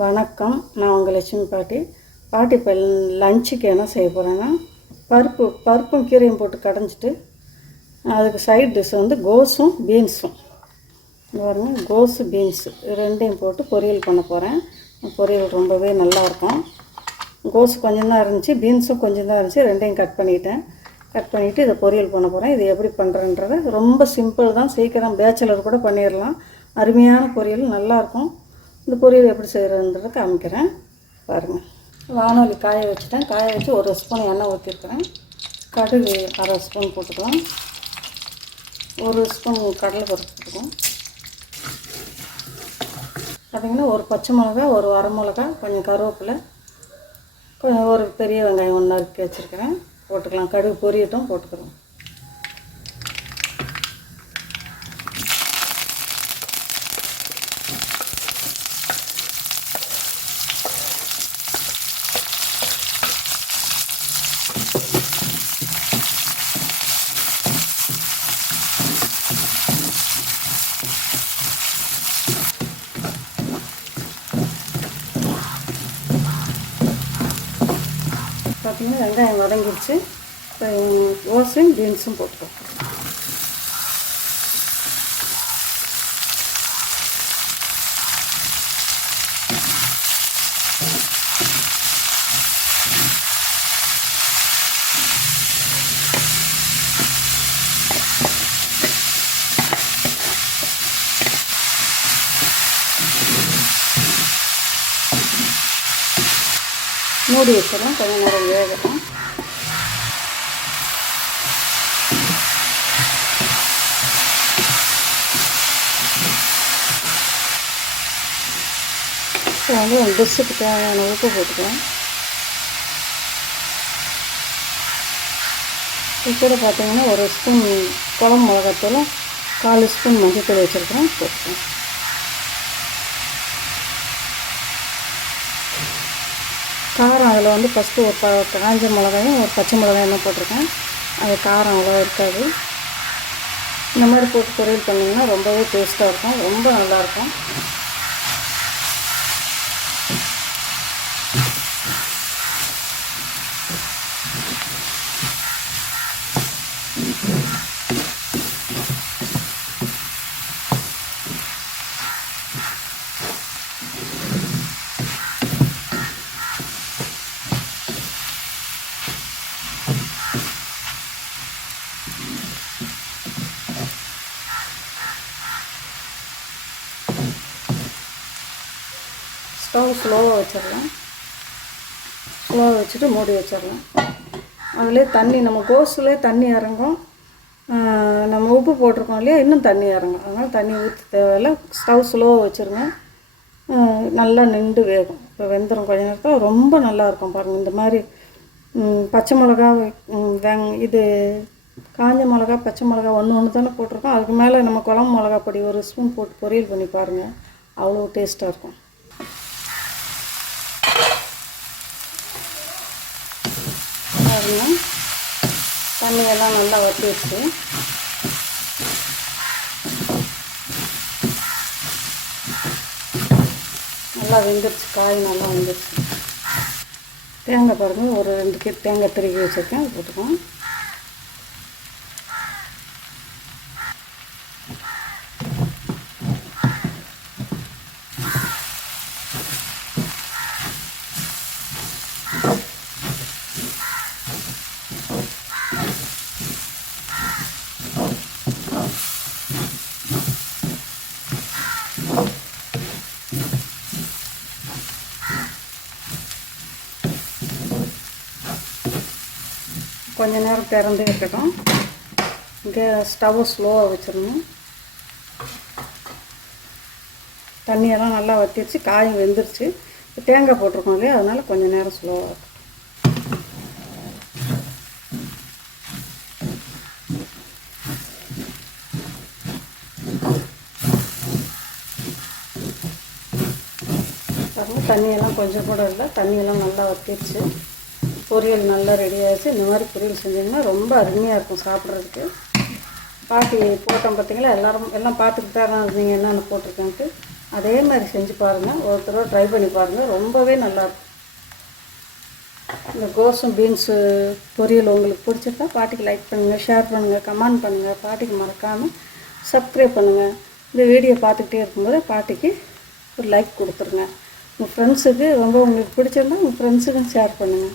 வணக்கம். நான் உங்கள் லட்சுமி பாட்டி. பாட்டி இப்போ லஞ்சுக்கு என்ன செய்ய போகிறேன்னா பருப்பு பருப்பும் கீரையும் போட்டு கடைஞ்சிட்டு அதுக்கு சைட் டிஷ் வந்து கோஸும் பீன்ஸும். பாருங்கள் கோஸு பீன்ஸு. ரெண்டையும் போட்டு பொரியல் பண்ண போகிறேன் பொரியல் ரொம்பவே நல்லாயிருக்கும் கோஸ் கொஞ்சம் தான் இருந்துச்சு பீன்ஸும் கொஞ்சம் தான் இருந்துச்சு. ரெண்டையும் கட் பண்ணிட்டேன். கட் பண்ணிவிட்டு இதை பொரியல் பண்ண போகிறேன் இது எப்படி பண்ணுறேன்றதை ரொம்ப சிம்பிள் தான். சீக்கிரம் பேச்சுலர் கூட பண்ணிடலாம். அருமையான பொரியல் நல்லாயிருக்கும் இந்த பொரியல் எப்படி செய்கிறதுன்றத காமிக்கிறேன். பாருங்கள் வானொலி காய வச்சுட்டேன். காய வச்சு ஒரு ஸ்பூன் எண்ணெய் ஊற்றிருக்கிறேன் கடுகு அரை ஸ்பூன் போட்டுக்கலாம். ஒரு ஸ்பூன் கடலை பருப்பு போட்டுக்கலாம். பார்த்திங்கன்னா ஒரு பச்சை மிளகா ஒரு வர மிளகா கொஞ்சம் கருவேப்பிலை கொஞ்சம் ஒரு பெரிய வெங்காயம் ஒன்று நறுக்கி வச்சுருக்கிறேன். போட்டுக்கலாம். கடுகு பொரியட்டும் போட்டுக்கிறோம் பார்த்தீங்கன்னா வெங்காயம் வதங்கிடுச்சு. இப்போ ஓசையும் பீன்ஸும் போட்டுக்கலாம் மூடி வச்சிடலாம் கொஞ்சம் நேரம் வேகலாம் இப்போ வந்து ஒரு டிஷ்ஷுக்கு தேவையான உப்பு போட்டுக்கலாம் இது கூட பார்த்தீங்கன்னா ஒரு ஸ்பூன் குழம்பு மிளகாத்தூளும் கால் ஸ்பூன் மஞ்சத்தூள் வச்சுருக்கிறேன் போட்டுக்கலாம் காரம் அதில் வந்து ஃபஸ்ட்டு ஒரு ப காஞ்ச மிளகாயும் ஒரு பச்சை மிளகாயும் தான் போட்டிருக்கேன். அது காரம் அவ்வளோ இருக்காது. இந்த மாதிரி போட்டு பொரியல் பண்ணிங்கன்னா ரொம்பவே டேஸ்ட்டாக இருக்கும். ரொம்ப நல்லாயிருக்கும் ஸ்டவ் ஸ்லோவாக வச்சிடலாம். ஸ்லோவாக வச்சுட்டு மூடி வச்சிடலாம். அதிலே தண்ணி நம்ம கோஸில் தண்ணி இறங்கும். நம்ம உப்பு போட்டிருக்கோம் இல்லையா? இன்னும் தண்ணி இறங்கும். அதனால் தண்ணி ஊற்றி தேவையில்ல. ஸ்டவ் ஸ்லோவாக வச்சுருங்க. நல்லா நின்று வேகும். இப்போ வெந்துடும் கொஞ்ச நேரத்தில். ரொம்ப நல்லா இருக்கும் பாருங்கள் இந்த மாதிரி பச்சை மிளகா வெங் இது காஞ்ச மிளகா பச்சை மிளகா ஒன்று ஒன்று தானே போட்டிருக்கோம். அதுக்கு மேலே நம்ம குழம்பு மிளகா பொடி ஒரு ஸ்பூன் போட்டு பொரியல் பண்ணி பாருங்கள் அவ்வளோ டேஸ்ட்டாக இருக்கும். பாருங்கள் தண்ணியெல்லாம் நல்லா வற்றிடுச்சு நல்லா வெந்துருச்சு. காய் நல்லா வெந்துருச்சு. தேங்காய் பாருங்கள் ஒரு ரெண்டு கீ தேங்காய் திருகி வச்சுருக்கேன். அது கொஞ்ச நேரம் திறந்து இருக்கட்டும் இங்கே ஸ்டவ்வு ஸ்லோவாக வச்சிடணும். தண்ணியெல்லாம் நல்லா வற்றிடுச்சு காயும் வெந்துருச்சு. தேங்காய் போட்டிருக்கோம் இல்லையா? அதனால் கொஞ்சம் நேரம் ஸ்லோவாக இருக்கும் தண்ணியெல்லாம் கொஞ்சம் கூட இல்லை. தண்ணியெல்லாம் நல்லா வத்திடுச்சு பொரியல் நல்லா ரெடி ஆகிடுச்சு இந்த மாதிரி பொரியல் செஞ்சிங்கன்னா ரொம்ப அருமையாக இருக்கும் சாப்பிட்றதுக்கு. பாட்டி போட்டோம் பார்த்தீங்களா எல்லோரும் எல்லாம் பார்த்துக்கிட்டு தான் இருந்தீங்க என்னென்ன போட்டிருக்கேன்ட்டு. அதே மாதிரி செஞ்சு பாருங்கள் ஒரு ட்ரை பண்ணி பாருங்கள் ரொம்பவே நல்லாயிருக்கும் இந்த கோஸும் பீன்ஸு பொரியல் உங்களுக்கு பிடிச்சிருந்தா பாட்டிக்கு லைக் பண்ணுங்கள் ஷேர் பண்ணுங்கள் கமெண்ட் பண்ணுங்கள் பாட்டிக்கு மறக்காமல் சப்ஸ்கிரைப் பண்ணுங்கள் இந்த வீடியோ பார்த்துக்கிட்டே இருக்கும்போது பாட்டிக்கு ஒரு லைக் கொடுத்துருங்க. உங்கள் ஃப்ரெண்ட்ஸுக்கு ரொம்ப உங்களுக்கு பிடிச்சிருந்தா உங்கள் ஃப்ரெண்ட்ஸுக்கும் ஷேர் பண்ணுங்கள்